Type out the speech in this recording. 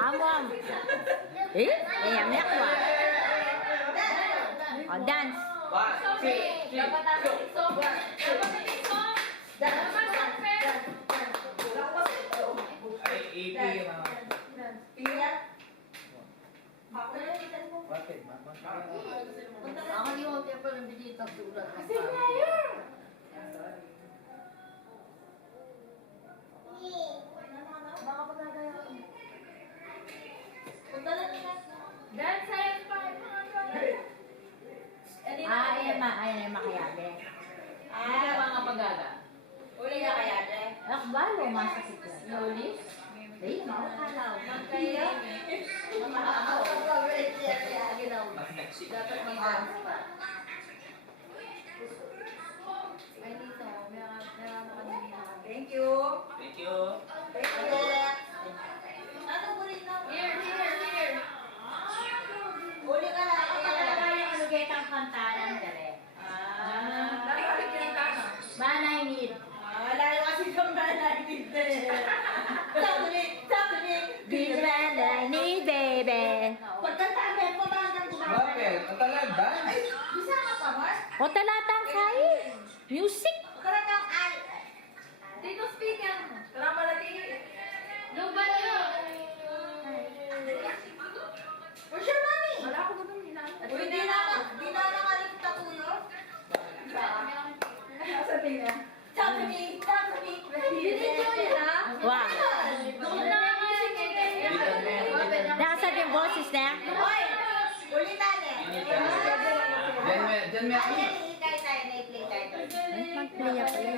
Amwam. Yak ba? O, dance. 1, 2, 3, go! Ay, EP mga. Bakit? Ako di mo kaya pa ng binita sulat. Baka pagkagaya ko. Punta lang nila. Dance sa'yo pa. Ayan, makayabe. Mga pagaga. Uli na kaya, Dre? Akbalo, masakit yan. Slowly. Ay, makakalaw. Magkaya. Mamahakaw. Ginaw. Dapat mag-dance pa. Ay, dito. Meron ako kanina. Thank you. Thank you. Thank you. Ano ulit na? Here. Uli ka na. Talaga yung alugetang kantaran, dere. Dapat kinakana. Manay need. Wala yung kasi kang nanay dito. Sabi. Be manay need, baby. Pagkatabi mo ba hanggang gumagawa? Bakit? Ang talanda. Bisa ka pa, Mar? O talatang kay. Music. Talagang al. Dito speaker. Karama lagi. Luban nyo. Where's your money? Wala ako doon hinaan. Uy, di na nga rin tatuyo. Sa tingin. Sabi ni. Binidyo nila. Wow. Doon na ako Nakasad yung boses na. Hoy! Ulitan eh. Diyan may Ayan, i-play tayo. Ay, mag-play pa yan.